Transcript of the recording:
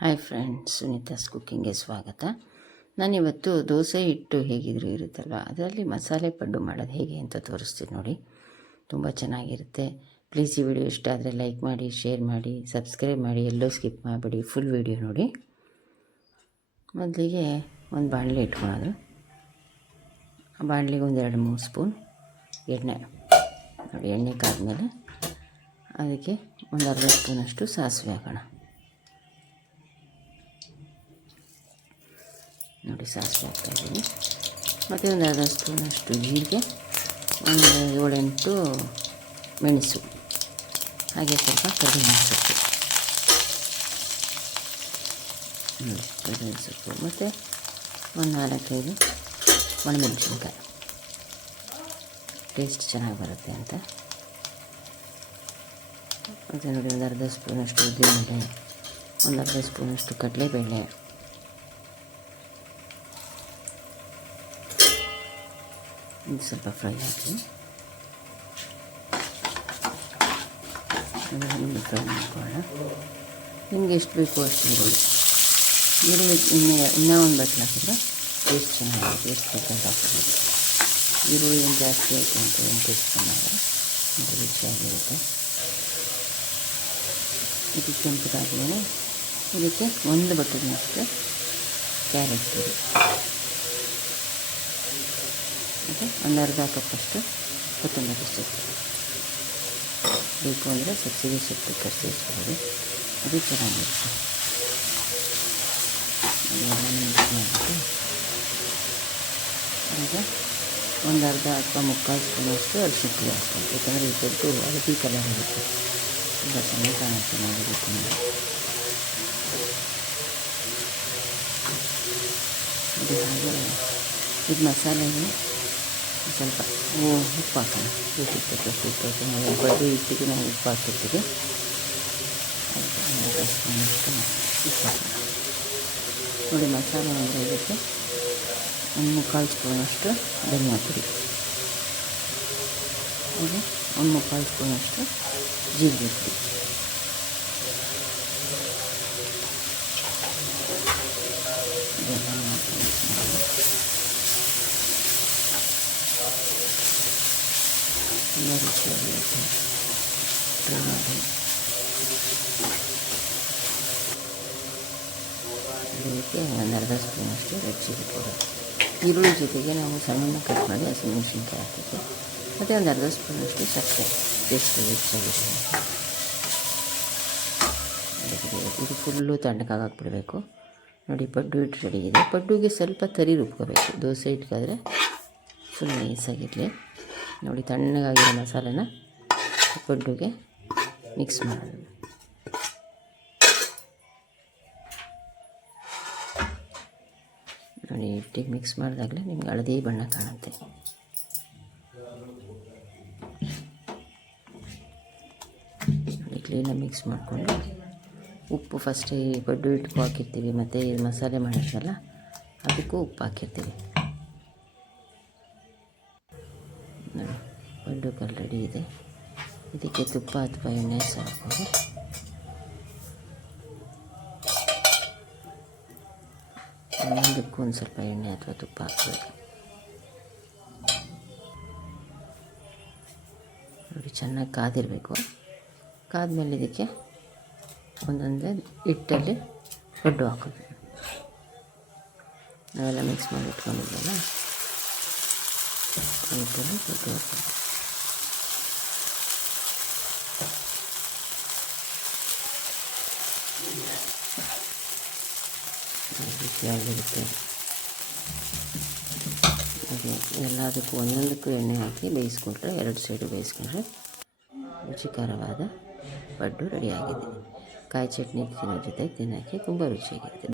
Hi friends ಸುನೀತಾಸ್ ಕುಕ್ಕಿಂಗ್ಗೆ ಸ್ವಾಗತ. ನಾನಿವತ್ತು ದೋಸೆ ಹಿಟ್ಟು ಹೇಗಿದ್ರು ಇರುತ್ತಲ್ವ? ಅದರಲ್ಲಿ ಮಸಾಲೆ ಪಡ್ಡು ಮಾಡೋದು ಹೇಗೆ ಅಂತ ತೋರಿಸ್ತೀನಿ ನೋಡಿ. ತುಂಬ ಚೆನ್ನಾಗಿರುತ್ತೆ. ಪ್ಲೀಸ್ ಈ ವಿಡಿಯೋ ಇಷ್ಟ ಆದರೆ ಲೈಕ್ ಮಾಡಿ ಶೇರ್ ಮಾಡಿ ಸಬ್ಸ್ಕ್ರೈಬ್ ಮಾಡಿ, ಎಲ್ಲೋ ಸ್ಕಿಪ್ ಮಾಡಿಬಿಡಿ. ಫುಲ್ ವಿಡಿಯೋ ನೋಡಿ. ಮೊದಲಿಗೆ ಒಂದು ಬಾಣಲೆ ಇಟ್ಕೊಳೋದು ಆ ಬಾಣಲಿಗೆ ಒಂದು ಎರಡು ಮೂರು ಸ್ಪೂನ್ ಎಣ್ಣೆ. ನೋಡಿ, ಎಣ್ಣೆ ಕಾದ್ಮೇಲೆ ಅದಕ್ಕೆ ಒಂದು ಅರ್ಧ ಸ್ಪೂನಷ್ಟು ಸಾಸಿವೆ ಹಾಕೋಣ. ನೋಡಿ ಸಾಸಿವೆ ಹಾಕ್ತಾಯಿದ್ದೀನಿ ಮತ್ತು ಒಂದು ಅರ್ಧ ಸ್ಪೂನಷ್ಟು ಜೀರಿಗೆ, ಒಂದು ಏಳೆಂಟು ಮೆಣಸು. ಹಾಗೆ ಸ್ವಲ್ಪ ಕರಿಬೇವಿನ ಸೊಪ್ಪು. ನೋಡಿ ಸೊಪ್ಪು. ಮತ್ತು ಒಂದು ನಾಲ್ಕೈದು ಒಣಮೆಣಸಿನ್ಕಾಯಿ. ಟೇಸ್ಟ್ ಚೆನ್ನಾಗಿ ಬರುತ್ತೆ ಅಂತ. ಮತ್ತು ನೋಡಿ, ಒಂದು ಅರ್ಧ ಸ್ಪೂನಷ್ಟು ಉದ್ದಿನಬೇಳೆ, ಒಂದು ಅರ್ಧ ಸ್ಪೂನಷ್ಟು ಕಡಲೆಬೇಳೆ. ಇದು ಸ್ವಲ್ಪ ಫ್ರೈ ಹಾಕಿ ಅದನ್ನು ಫ್ರೈ ಮಾಡ್ಕೊಳ್ಳೋಣ. ನಿಮ್ಗೆ ಎಷ್ಟು ಬೇಕು ಅಷ್ಟು ಈರುಳ್ಳಿ ಈರುಳ್ಳಿ ಇನ್ನೂ ಇನ್ನೂ ಒಂದು ಬಟ್ಲು ಹಾಕಿದ್ರೆ ಟೇಸ್ಟ್ ಚೆನ್ನಾಗಿರುತ್ತೆ ಎಷ್ಟು ಬೇಕಾದ ಹಾಕ್ಬೋದು. ಈರುಳ್ಳಿ ಏನು ಜಾಸ್ತಿ ಆಯಿತು ಅಂತ ಏನು ಟೇಸ್ಟ್ ಚೆನ್ನಾಗಿದೆ ಅದು ರುಚಿಯಾಗಿರುತ್ತೆ. ಇದು ಕೆಂಪುದಾದ್ಮೇಲೆ ಇದಕ್ಕೆ ಒಂದು ಬಟ್ಟಲಿನಷ್ಟು ಕ್ಯಾರೆಟ್ ತುರಿ ಮತ್ತು ಒಂದು ಅರ್ಧ ಕಪ್ಪಷ್ಟು ಕೊತ್ತಂಬರಿ ಸೊಪ್ಪು ಬೇಕು ಅಂದರೆ ಸಬ್ಸಿಗೆ ಸೊಪ್ಪು ಕರ್ಸಿಸ್ಬೋದು ಅದು ಚೆನ್ನಾಗಿರುತ್ತೆ. ಈಗ ಒಂದು ಅರ್ಧ ಅಥವಾ ಮುಕ್ಕಾಲು ಸ್ಪೂನಷ್ಟು ಅರಿಶಿನ ಪುಡಿ ಹಾಕ್ಬೋದು ಯಾಕಂದರೆ ದೊಡ್ಡ ಹಳದಿ ಕಲರ್ ಇರುತ್ತೆ. ತುಂಬ ಚೆನ್ನಾಗಿ ಕಾಣುತ್ತೆ ನೋಡೋದಕ್ಕೆ ಇದು ಹಾಗೆ ಇದು ಮಸಾಲೆಗೆ ಸ್ವಲ್ಪ ಉಪ್ಪು ಹಾಕೋಣ ರುಚಿಗೆ ತಕ್ಕಷ್ಟು ಉಪ್ಪು ಹಾಕಿ ನಾವು ಬಡ್ಡು ಇಟ್ಟಿಗೆ ನಾವು ಉಪ್ಪು ಹಾಕಿರ್ತೀವಿ ಉಪ್ಪು ನೋಡಿ, ಮಸಾಲೆ ಅಂದರೆ ಇದಕ್ಕೆ ಒಂದು ಮುಕ್ಕಾಲು ಸ್ಪೂನಷ್ಟು ಧನಿಯಾ ಪುಡಿ ಹಾಗೆ ಒಂದು ಮುಕ್ಕಾಲು ಸ್ಪೂನಷ್ಟು ಜೀರಿಗೆ ಪುಡಿ. ತುಂಬ ರುಚಿಯಾಗಿರುತ್ತೆ ಟ್ರೈ ಮಾಡಿ ಇದಕ್ಕೆ ಒಂದು ಅರ್ಧ ಸ್ಪೂನಷ್ಟು ರೆಡ್ ಚಿಲ್ಲಿ ಪೌಡರ್ ಈರುಳ್ಳಿ ಜೊತೆಗೆ ನಾವು ಸಣ್ಣ ಕಟ್ ಮಾಡಿ ಹಸಿಮೆಣಸಿನ್ಕಾಯಿ ಹಾಕಿದ್ದು ಮತ್ತು ಒಂದು ಅರ್ಧ ಸ್ಪೂನಷ್ಟು ಸಕ್ಕರೆ ಟೇಸ್ಟ್ ಹೆಚ್ಚಾಗಿದೆ ಇದು ಫುಲ್ಲು ತಣ್ಣಗಾಗಿಬಿಡಬೇಕು ನೋಡಿ ಪಡ್ಡು ಇಟ್ಟು ರೆಡಿ ಇದೆ ಪಡ್ಡುಗೆ ಸ್ವಲ್ಪ ತರಿ ರುಬ್ಕೋಬೇಕು ದೋಸೆ ಇಟ್ಕಾದ್ರೆ ಫುಲ್ ನೈಸಾಗಿರಲಿ ನೋಡಿ, ತಣ್ಣಗಾಗಿರೋ ಮಸಾಲೆನ ಪಡ್ಡುಗೆ ಮಿಕ್ಸ್ ಮಾಡೋದು ನೋಡಿ ಹಿಟ್ಟಿಗೆ ಮಿಕ್ಸ್ ಮಾಡಿದಾಗಲೇ ನಿಮ್ಗೆ ಹಳದಿ ಬಣ್ಣ ಕಾಣುತ್ತೆ. ನೋಡಿ ಕ್ಲೀನಾಗಿ ಮಿಕ್ಸ್ ಮಾಡಿಕೊಂಡು ಉಪ್ಪು ಫಸ್ಟ್ ಈ ಪಡ್ಡು ಇಟ್ಕೊ ಹಾಕಿರ್ತೀವಿ, ಮತ್ತು ಮಸಾಲೆ ಮಾಡಿದ್ರಲ್ಲ ಅದಕ್ಕೂ ಉಪ್ಪು ಹಾಕಿರ್ತೀವಿ. ರೆಡಿ ಇದೆ. ಇದಕ್ಕೆ ತುಪ್ಪ ಅಥವಾ ಎಣ್ಣೆ ಸಾಕು. ಒಂದಕ್ಕೂ ಒಂದು ಸ್ವಲ್ಪ ಎಣ್ಣೆ ಅಥವಾ ತುಪ್ಪ ಹಾಕ್ಬೇಕು. ನೋಡಿ, ಚೆನ್ನಾಗಿ ಕಾದಿರಬೇಕು. ಕಾದ್ಮೇಲೆ ಇದಕ್ಕೆ ಒಂದೊಂದೇ ಹಿಟ್ಟಲ್ಲಿ ಲಡ್ಡು ಹಾಕೋದು. ನಾವೆಲ್ಲ ಮಿಕ್ಸ್ ಮಾಡಿ ಇಟ್ಕೊಂಡಿದ್ದಲ್ಲ ಹಿಟ್ಟಲ್ಲಿ ಲಡ್ಡು ಹಾಕೋದು. ಹಾಗೆ ಎಲ್ಲದಕ್ಕೂ ಒಂದೊಂದಕ್ಕೂ ಎಣ್ಣೆ ಹಾಕಿ ಬೇಯಿಸ್ಕೊಂಡ್ರೆ ಎರಡು ಸೈಡು ಬೇಯಿಸ್ಕೊಂಡ್ರೆ ರುಚಿಕರವಾದ ಪಡ್ಡು ರೆಡಿಯಾಗಿದೆ ಕಾಯಿ ಚಟ್ನಿ ತಿನ್ನೋ ಜೊತೆ ತಿನ್ನೋಕ್ಕೆ ತುಂಬ ರುಚಿಯಾಗಿರುತ್ತೆ